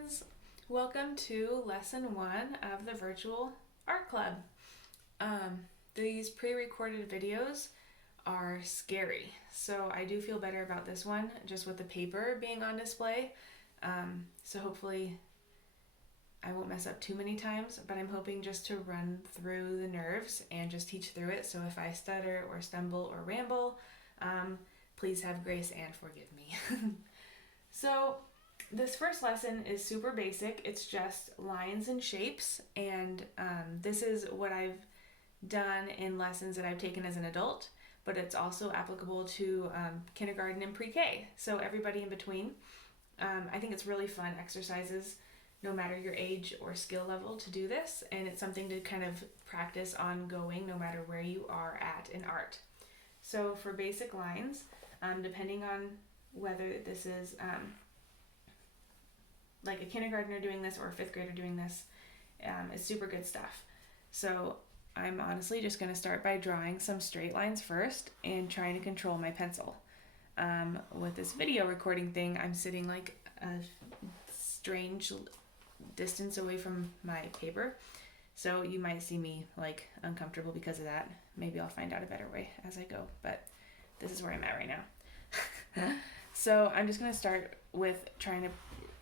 friends! Welcome to lesson 1 of the virtual art club. These pre-recorded videos are scary, so I do feel better about this one just with the paper being on display. So hopefully I won't mess up too many times, but I'm hoping just to run through the nerves and just teach through it. So if I stutter or stumble or ramble, please have grace and forgive me. So this first lesson is super basic. It's just lines and shapes, and this is what I've done in lessons that I've taken as an adult, but it's also applicable to kindergarten and pre-K, so everybody in between. I think it's really fun exercises no matter your age or skill level to do this, and it's something to kind of practice ongoing no matter where you are at in art. So for basic lines, depending on whether this is like a kindergartner doing this or a fifth grader doing this, it's super good stuff. So I'm honestly just going to start by drawing some straight lines first and trying to control my pencil. With this video recording thing, I'm sitting like a strange distance away from my paper, so you might see me like uncomfortable because of that. Maybe I'll find out a better way as I go, but this is where I'm at right now. So I'm just going to start with trying to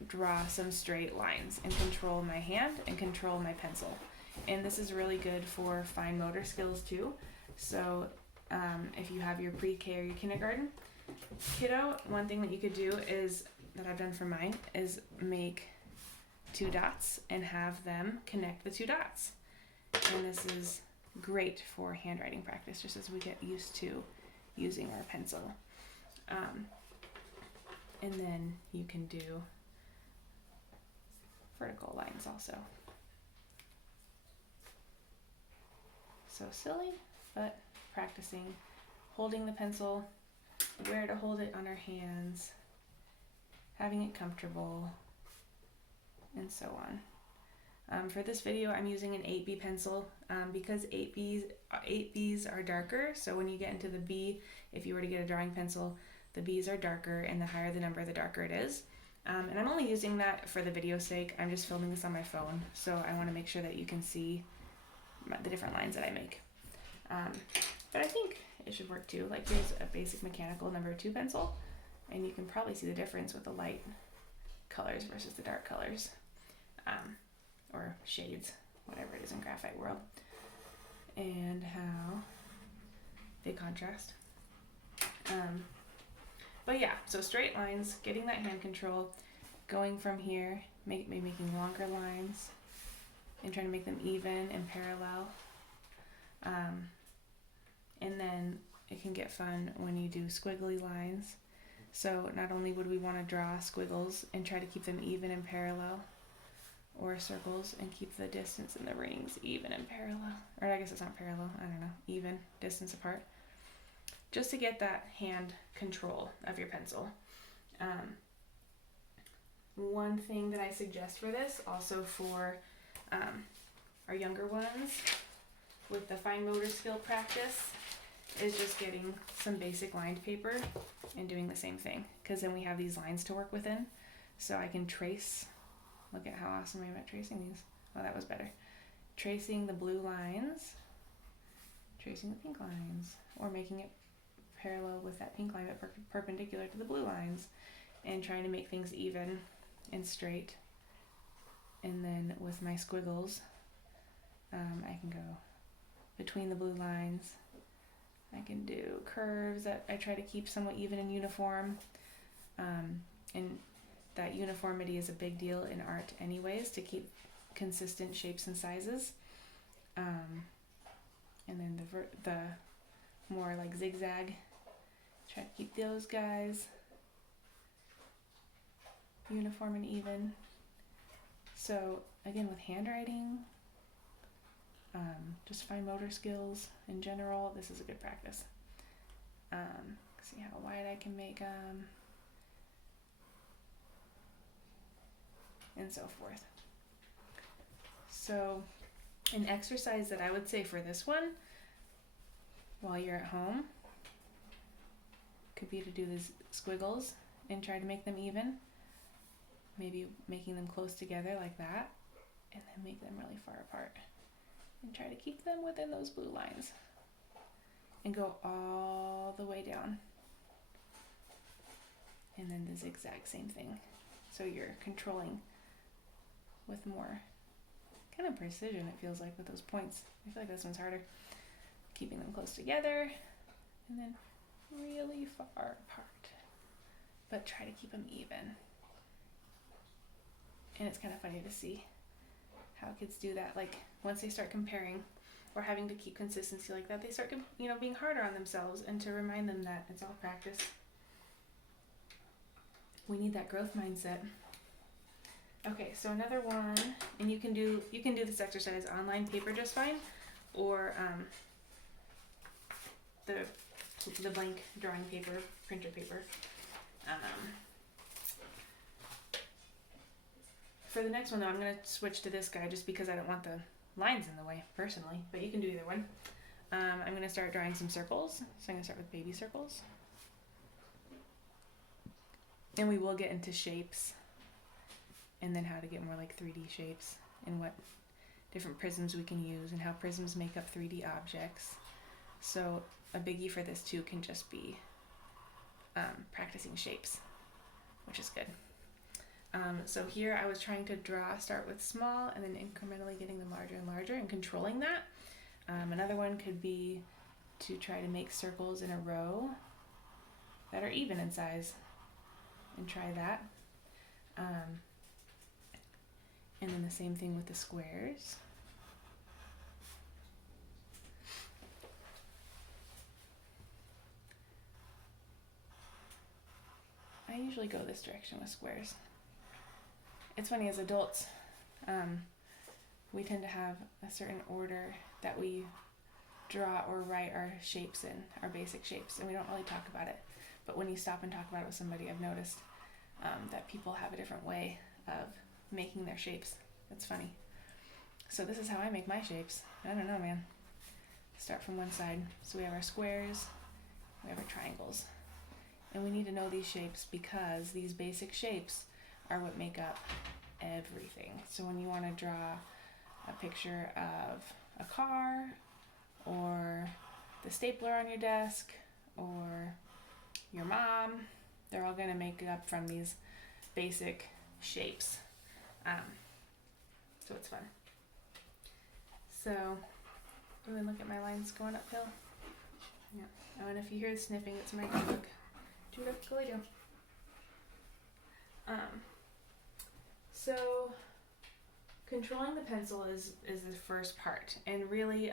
draw some straight lines and control my hand and control my pencil. And this is really good for fine motor skills too. So if you have your pre-K or your kindergarten kiddo, one thing that you could do is, that I've done for mine, is make 2 dots and have them connect the 2 dots. And this is great for handwriting practice, just as we get used to using our pencil. And then you can do vertical lines also. So silly, but practicing holding the pencil, where to hold it on our hands, having it comfortable, and so on. For this video, I'm using an 8B pencil because 8Bs are darker. So when you get into the B, if you were to get a drawing pencil, the Bs are darker, and the higher the number, the darker it is. And I'm only using that for the video's sake. I'm just filming this on my phone, so I want to make sure that you can see the different lines that I make. But I think it should work too. Like, here's a basic mechanical number 2 pencil, and you can probably see the difference with the light colors versus the dark colors, or shades, whatever it is in graphite world, and how they contrast. But yeah, so straight lines, getting that hand control, going from here, making longer lines, and trying to make them even and parallel. And then it can get fun when you do squiggly lines. So not only would we want to draw squiggles and try to keep them even and parallel, or circles and keep the distance in the rings even and parallel. Or I guess it's not parallel, I don't know, even distance apart. Just to get that hand control of your pencil. One thing that I suggest for this, also for our younger ones with the fine motor skill practice, is just getting some basic lined paper and doing the same thing, because then we have these lines to work within, so I can trace. Look at how awesome I am at tracing these. Oh, that was better. Tracing the blue lines, tracing the pink lines, or making it parallel with that pink line but perpendicular to the blue lines, and trying to make things even and straight. And then with my squiggles, I can go between the blue lines. I can do curves that I try to keep somewhat even and uniform, and that uniformity is a big deal in art anyways, to keep consistent shapes and sizes. And then the more like zigzag, try to keep those guys uniform and even. So again, with handwriting, just fine motor skills in general, this is a good practice. See how wide I can make them, and so forth. So an exercise that I would say for this one, while you're at home, could be to do these squiggles and try to make them even. maybe making them close together like that, and then make them really far apart. And try to keep them within those blue lines. And go all the way down. And then the zigzag, same thing. So you're controlling with more kind of precision, it feels like, with those points. I feel like this one's harder. Keeping them close together, and then really far apart. But try to keep them even. And it's kind of funny to see how kids do that. Like, once they start comparing or having to keep consistency like that, they start, being harder on themselves, and to remind them that it's all practice. We need that growth mindset. Okay, so another one, and you can do this exercise on lined paper just fine, or the blank drawing paper, printer paper. For the next one though, I'm going to switch to this guy just because I don't want the lines in the way personally, but you can do either one. I'm going to start drawing some circles, so I'm going to start with baby circles. And we will get into shapes, and then how to get more like 3D shapes, and what different prisms we can use, and how prisms make up 3D objects. So a biggie for this too can just be practicing shapes, which is good. So here I was trying to start with small, and then incrementally getting them larger and larger, and controlling that. Another one could be to try to make circles in a row that are even in size, and try that. And then the same thing with the squares. I usually go this direction with squares. It's funny, as adults, we tend to have a certain order that we draw or write our shapes in, our basic shapes, and we don't really talk about it. But when you stop and talk about it with somebody, I've noticed that people have a different way of making their shapes. It's funny. So this is how I make my shapes. I don't know, man. Start from one side. So we have our squares, we have our triangles. And we need to know these shapes because these basic shapes are what make up everything. So when you want to draw a picture of a car, or the stapler on your desk, or your mom, they're all going to make it up from these basic shapes. So it's fun. So, and look at my lines going uphill. Yeah. Oh, and if you hear the sniffing, it's my dog. Judah, go lay down. So controlling the pencil is the first part, and really,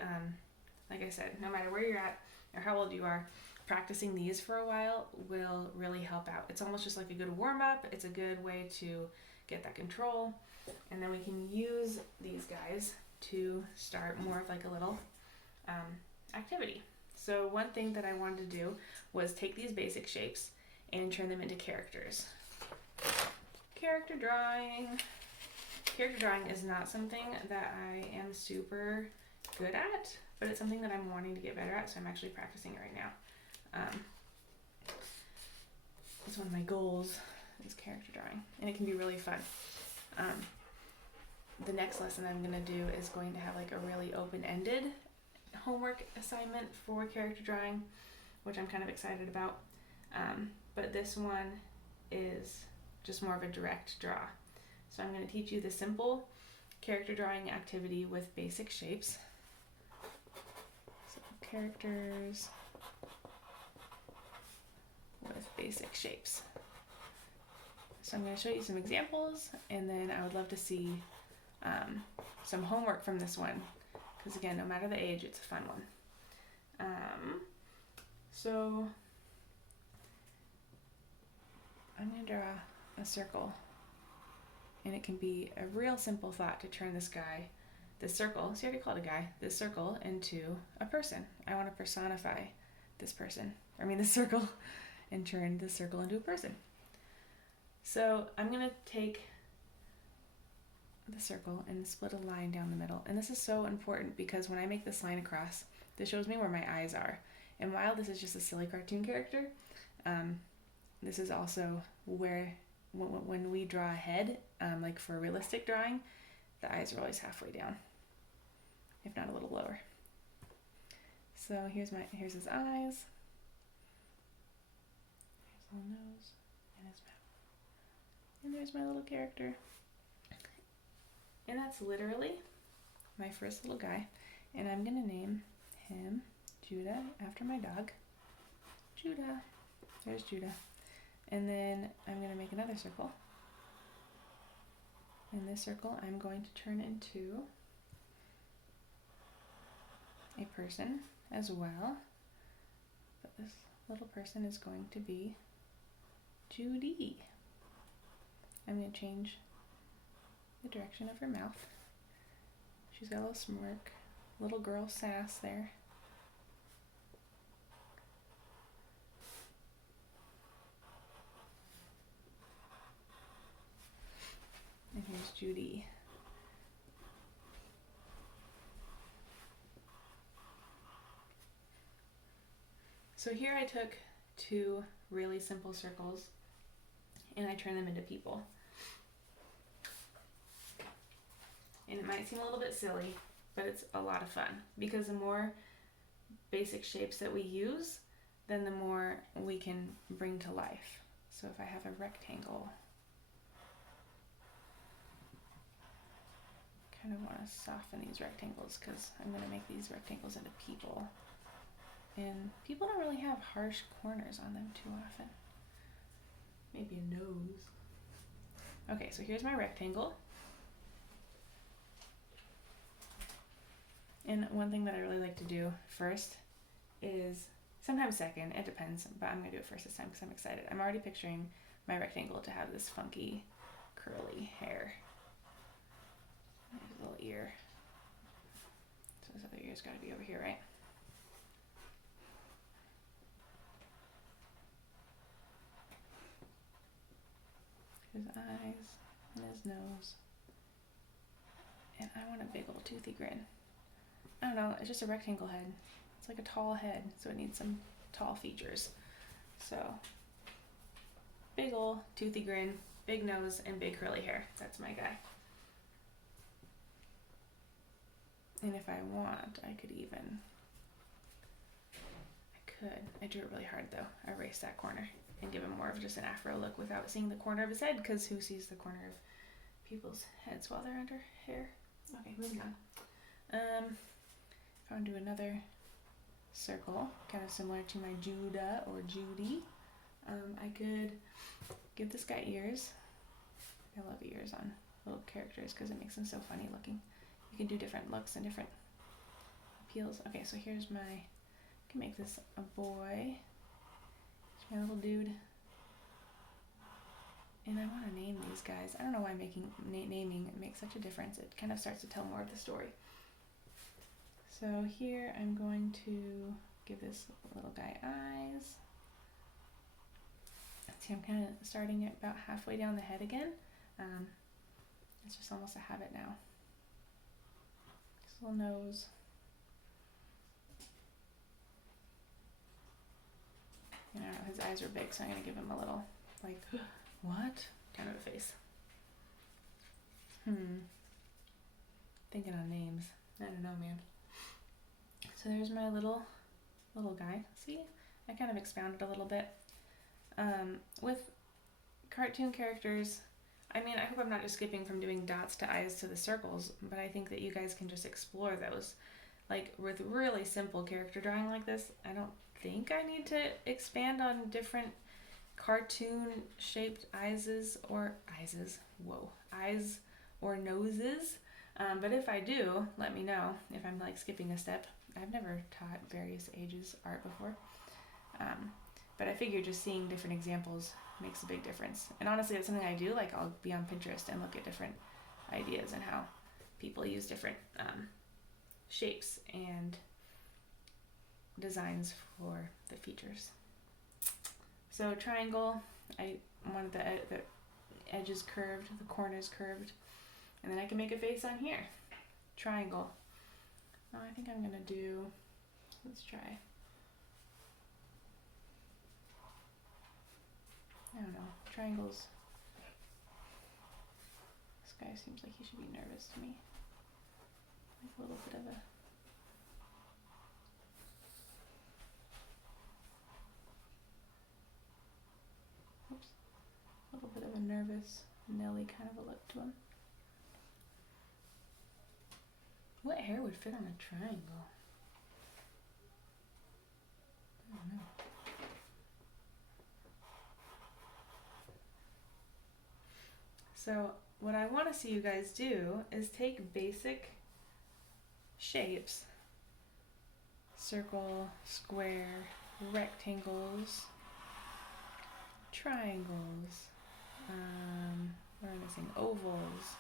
like I said, no matter where you're at or how old you are, practicing these for a while will really help out. It's almost just like a good warm-up. It's a good way to get that control, and then we can use these guys to start more of like a little activity. So one thing that I wanted to do was take these basic shapes and turn them into characters. Character drawing. Character drawing is not something that I am super good at, but it's something that I'm wanting to get better at, so I'm actually practicing it right now. It's one of my goals, is character drawing, and it can be really fun. The next lesson I'm going to do is going to have like a really open-ended homework assignment for character drawing, which I'm kind of excited about. But this one is just more of a direct draw. So I'm going to teach you the simple character drawing activity with basic shapes. So characters with basic shapes. So I'm going to show you some examples, and then I would love to see some homework from this one, because again, no matter the age, it's a fun one. So I'm going to draw a circle, and it can be a real simple thought to turn this circle, see, I already called it a guy, this circle into a person. I want to personify this circle, and turn this circle into a person. So I'm going to take the circle and split a line down the middle. And this is so important because when I make this line across, this shows me where my eyes are. And while this is just a silly cartoon character, this is also where when we draw a head, like for a realistic drawing, the eyes are always halfway down, if not a little lower. So here's his eyes, here's his little nose, and his mouth. And there's my little character. And that's literally my first little guy. And I'm gonna name him Judah after my dog. Judah. There's Judah. And then I'm gonna make another circle. In this circle, I'm going to turn into a person as well. But this little person is going to be Judy. I'm going to change the direction of her mouth. She's got a little smirk, little girl sass there. And here's Judy. So here I took two really simple circles and I turned them into people. And it might seem a little bit silly, but it's a lot of fun because the more basic shapes that we use, then the more we can bring to life. So if I have a rectangle, kind of want to soften these rectangles because I'm going to make these rectangles into people. And people don't really have harsh corners on them too often. Maybe a nose. Okay, so here's my rectangle. And one thing that I really like to do first is, sometimes second, it depends, but I'm going to do it first this time because I'm excited. I'm already picturing my rectangle to have this funky, curly hair. There's a little ear. So this other ear's got to be over here, right? His eyes and his nose. And I want a big old toothy grin. I don't know, it's just a rectangle head. It's like a tall head, so it needs some tall features. So, big old toothy grin, big nose, and big curly hair. That's my guy. And if I want, I drew it really hard though, erase that corner and give him more of just an afro look without seeing the corner of his head, because who sees the corner of people's heads while they're under hair? Okay, moving on. If I want to do another circle, kind of similar to my Judah or Judy, I could give this guy ears. I love ears on little characters because it makes them so funny looking. You can do different looks and different appeals. Okay, so here's I can make this a boy. It's my little dude. And I want to name these guys. I don't know why naming makes such a difference. It kind of starts to tell more of the story. So here I'm going to give this little guy eyes. See, I'm kind of starting it about halfway down the head again. It's just almost a habit now. His little nose. And I don't know, his eyes are big, so I'm going to give him a little, like, what? Kind of a face. Thinking on names. I don't know, man. So there's my little guy. See? I kind of expounded a little bit. With cartoon characters, I mean, I hope I'm not just skipping from doing dots to eyes to the circles, but I think that you guys can just explore those. Like, with really simple character drawing like this, I don't think I need to expand on different cartoon-shaped eyes or noses. But if I do, let me know if I'm, like, skipping a step. I've never taught various ages art before. But I figure just seeing different examples makes a big difference. And honestly, that's something I do. Like, I'll be on Pinterest and look at different ideas and how people use different shapes and designs for the features. So triangle, I wanted the edges curved, the corners curved, and then I can make a face on here. Triangle. Oh, I think I'm gonna do, let's try. I don't know, triangles there seems like he should be nervous to me. Like a little bit of a... Oops. A little bit of a nervous Nelly kind of a look to him. What hair would fit on a triangle? I don't know. So what I want to see you guys do is take basic shapes, circle, square, rectangles, triangles, what am I missing? Ovals,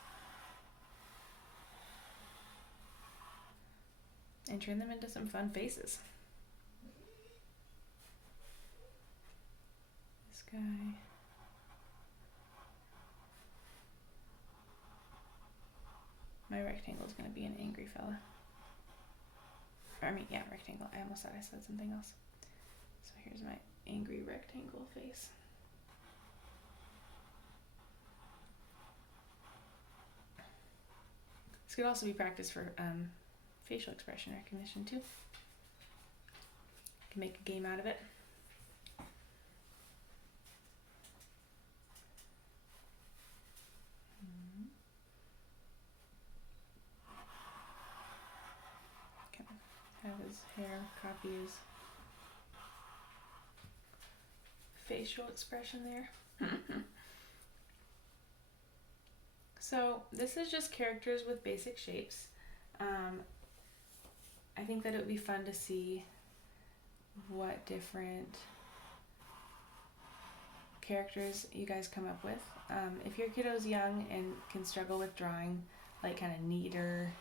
and turn them into some fun faces. This guy. My rectangle is going to be an angry fella. Rectangle. I almost thought I said something else. So here's my angry rectangle face. This could also be practice for facial expression recognition too. Can make a game out of it. Have his hair copy his facial expression there. So this is just characters with basic shapes. I think that it would be fun to see what different characters you guys come up with. If your kiddo's young and can struggle with drawing like kind of neater,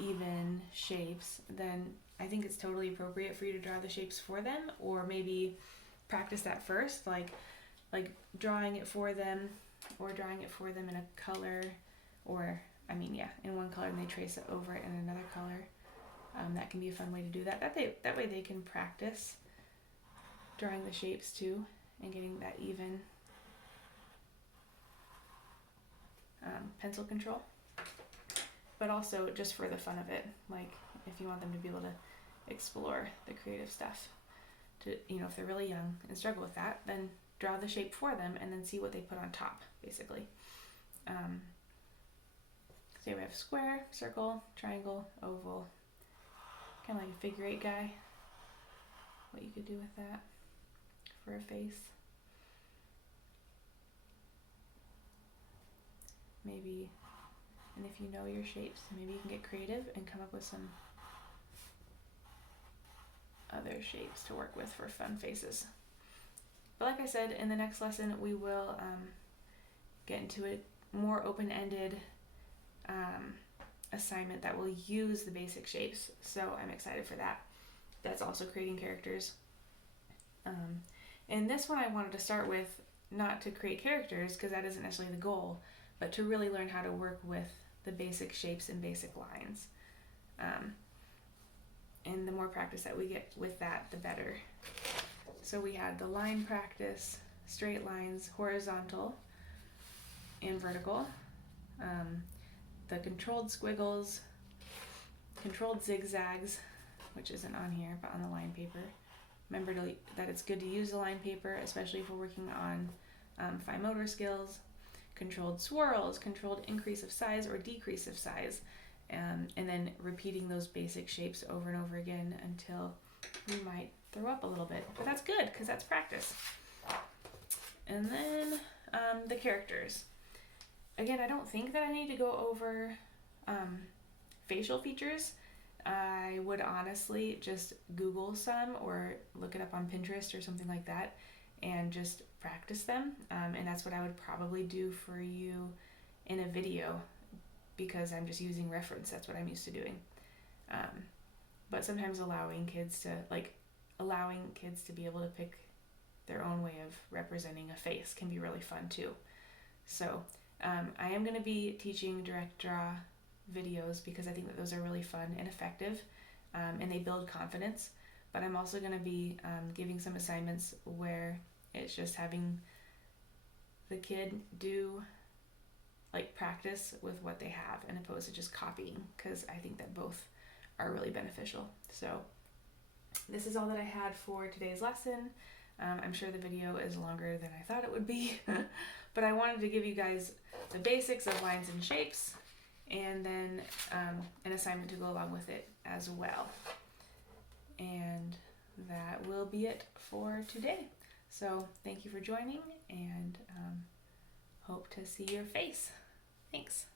even shapes, then I think it's totally appropriate for you to draw the shapes for them, or maybe practice that first, like drawing it for them, or drawing it for them in a color, or in one color and they trace it over it in another color. That can be a fun way to do that. That way they can practice drawing the shapes too and getting that even pencil control. But also just for the fun of it, like if you want them to be able to explore the creative stuff, to if they're really young and struggle with that, then draw the shape for them and then see what they put on top, basically. So we have square, circle, triangle, oval, kind of like a figure eight guy. What you could do with that for a face. Maybe. And if you know your shapes, maybe you can get creative and come up with some other shapes to work with for fun faces. But like I said, in the next lesson, we will get into a more open-ended assignment that will use the basic shapes. So I'm excited for that. That's also creating characters. And this one I wanted to start with, not to create characters, because that isn't necessarily the goal, but to really learn how to work with the basic shapes and basic lines. And the more practice that we get with that, the better. So we had the line practice, straight lines, horizontal and vertical, the controlled squiggles, controlled zigzags, which isn't on here, but on the line paper. Remember that it's good to use the line paper, especially if we're working on fine motor skills. Controlled swirls, controlled increase of size or decrease of size, and then repeating those basic shapes over and over again until you might throw up a little bit. But that's good, because that's practice. And then the characters. Again, I don't think that I need to go over facial features. I would honestly just Google some or look it up on Pinterest or something like that and just practice them. And that's what I would probably do for you in a video, because I'm just using reference. That's what I'm used to doing. But sometimes allowing kids to be able to pick their own way of representing a face can be really fun too. So I am going to be teaching direct draw videos because I think that those are really fun and effective, and they build confidence. But I'm also going to be giving some assignments where it's just having the kid do like practice with what they have, and opposed to just copying, because I think that both are really beneficial. So this is all that I had for today's lesson. I'm sure the video is longer than I thought it would be, but I wanted to give you guys the basics of lines and shapes, and then an assignment to go along with it as well. And that will be it for today. So thank you for joining, and hope to see your face. Thanks.